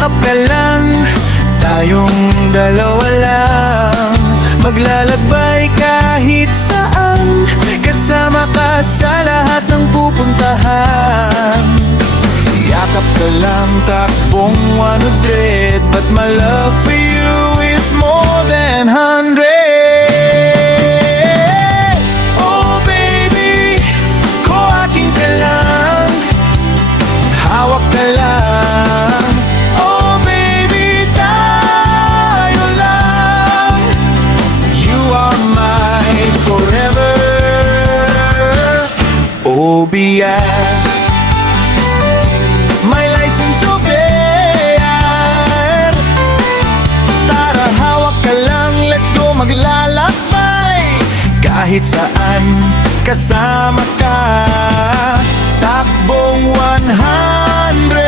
Yakap ka lang, tayong dalawa lang. Maglalakbay kahit saan, kasama ka sa lahat ng pupuntahan. Yakap ka lang, takbong 100, but my love for you is more than 100. Oh baby, kuhatin ka lang, hawak ka lang. Oh baby, tayo lang. You are my forever. Oh biyak, may license to bear. Tara, hawak ka lang, let's go maglalakbay. Kahit saan, kasama ka, takbong 100.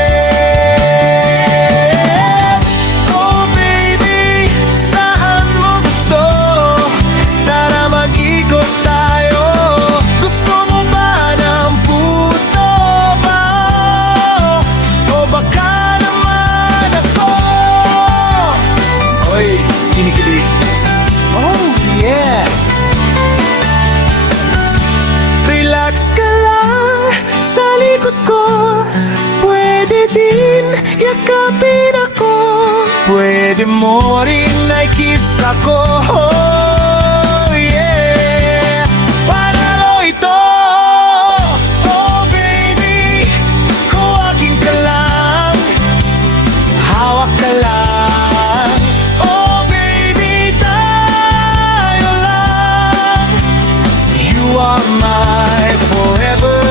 Oh baby, saan mo gusto? Tara mag-ikot tayo. Gusto mo ba ng puto ba? O baka naman ako? Oy, kinikilig. Oh yeah. Relax ka lang sa likod ko, pwede din yakapin ako, pwede mo rin ay kiss ako. Oh yeah, panalo ito. Oh baby, kuhakin ka lang, hawak ka lang. Oh baby, tayo lang. You are my forever.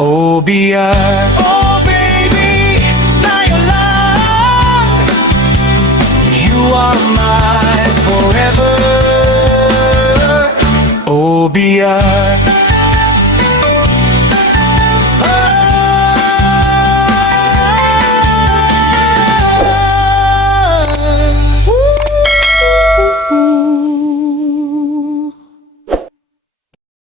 Oh biyak. Oh baby, tayo lang. You are my forever. Oh biyak.